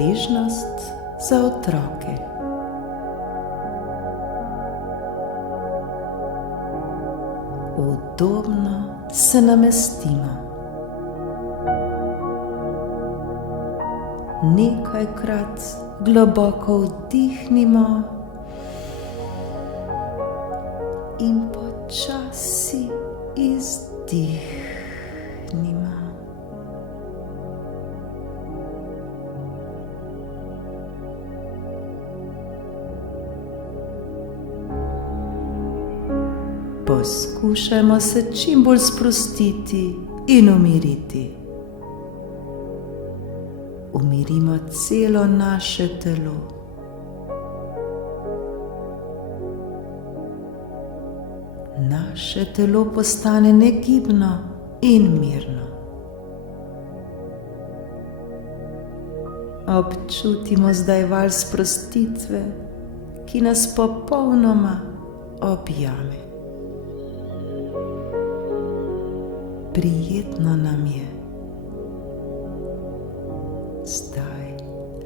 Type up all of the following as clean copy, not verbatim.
hvaležnost za otroke. Udobno se namestimo. Nekajkrat globoko vdihnimo in počasi izdihnimo. Poskušajmo se čim bolj sprostiti in umiriti. Umirimo celo naše telo. Naše telo postane negibno in mirno. Občutimo zdaj val sprostitve, ki nas popolnoma objame. Prijetno nam je. Zdaj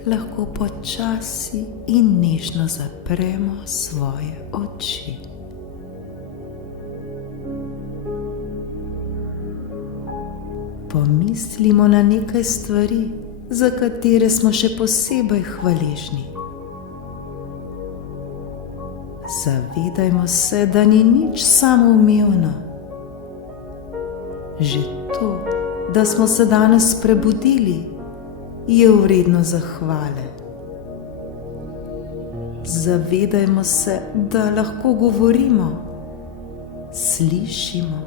lahko počasi in nežno zapremo svoje oči. Pomislimo na nekaj stvari, za katere smo še posebej hvaležni. Zavedajmo se, da ni nič samoumevno. Že to, da smo se danes prebudili, je vredno zahvale. Zavedajmo se, da lahko govorimo, slišimo,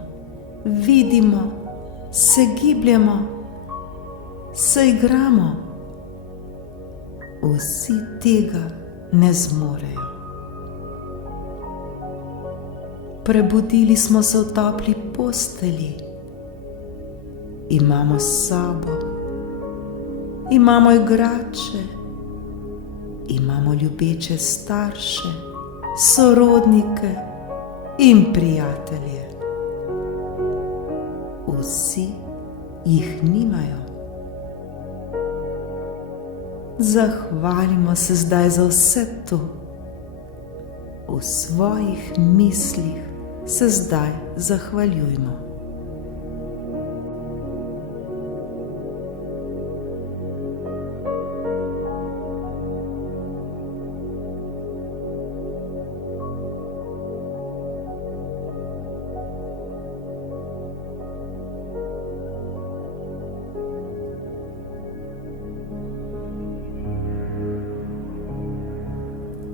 vidimo, se gibljemo, se igramo. Vsi tega ne zmorejo. Prebudili smo se v topli postelji. Imamo sobo, imamo igrače, imamo ljubeče starše, sorodnike in prijatelje. Vsi jih nimajo. Zahvalimo se zdaj za vse to. V svojih mislih se zdaj zahvaljujmo.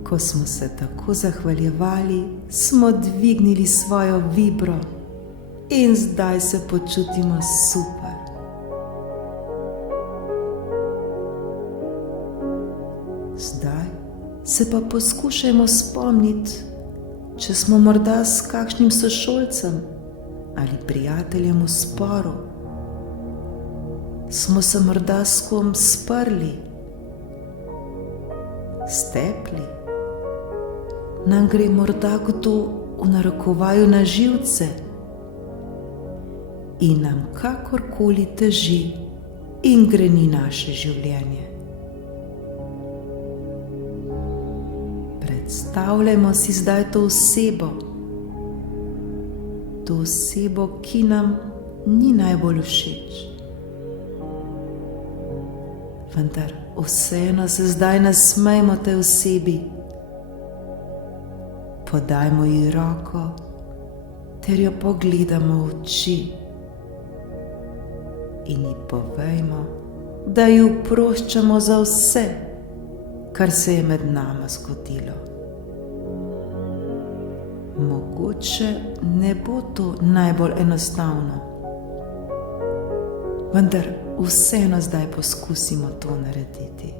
Ko smo se tako zahvaljevali, smo dvignili svojo vibro in zdaj se počutimo super. Zdaj se pa poskušajmo spomniti, če smo morda s kakšnim sošolcem ali prijateljem v sporu. Smo se morda s kom sprli, stepli. Nam gre morda kdo v narekovaju na živce in nam kakorkoli teži in greni naše življenje. Predstavljajmo si zdaj to osebo, ki nam ni najbolj všeč. Vendar vseeno se zdaj nasmejmo tej osebi. Podajmo ji roko ter jo pogledamo v oči in ji povejmo, da ji oproščamo za vse, kar se je med nama zgodilo. Mogoče ne bo to najbolj enostavno, vendar vseeno zdaj poskusimo to narediti.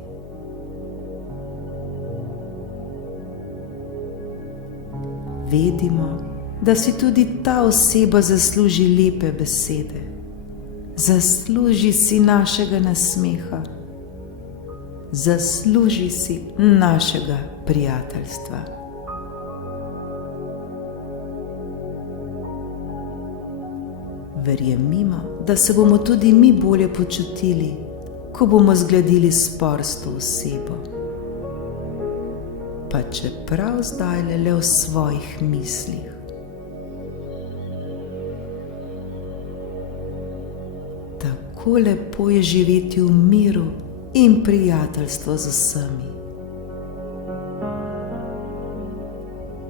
Vedimo, da si tudi ta oseba zasluži lepe besede, zasluži si našega nasmeha, zasluži si našega prijateljstva. Verjemimo, da se bomo tudi mi bolje počutili, ko bomo zgladili spor s to osebo. Pa čeprav zdaj le v svojih mislih. Tako lepo je živeti v miru in prijateljstvo z vsemi.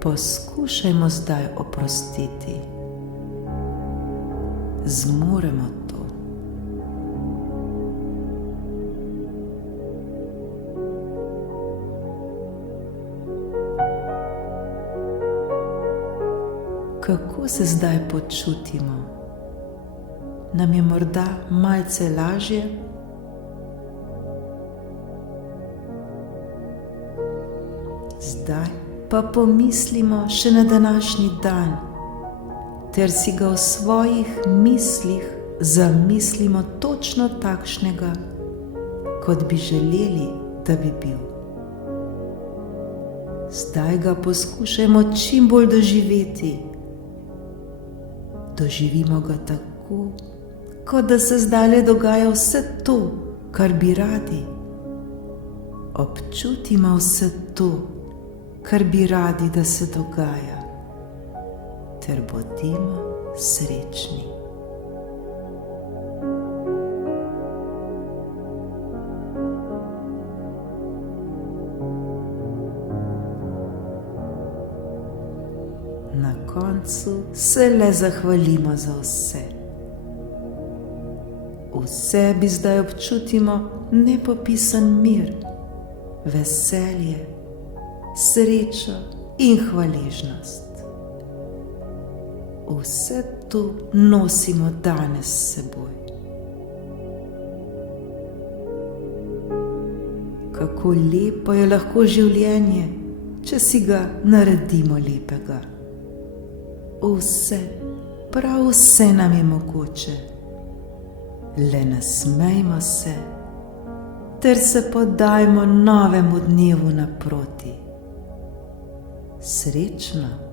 Poskušajmo zdaj oprostiti. Zmoremo to. Kako se zdaj počutimo? Nam je morda malce lažje? Zdaj pa pomislimo še na današnji dan, ter si ga v svojih mislih zamislimo točno takšnega, kot bi želeli, da bi bil. Zdaj ga poskušajmo čim bolj doživeti. Doživimo ga tako, kot da se zdaj dogaja vse to, kar bi radi. Občutimo vse to, kar bi radi, da se dogaja, ter bodimo srečni. Na koncu se le zahvalimo za vse. V sebi zdaj občutimo nepopisan mir, veselje, srečo in hvaležnost. Vse to nosimo danes s seboj. Kako lepo je lahko življenje, če si ga naredimo lepega. Vse, prav vse nam je mogoče. Le nasmejmo se, ter se podajmo novemu dnevu naproti. Srečno!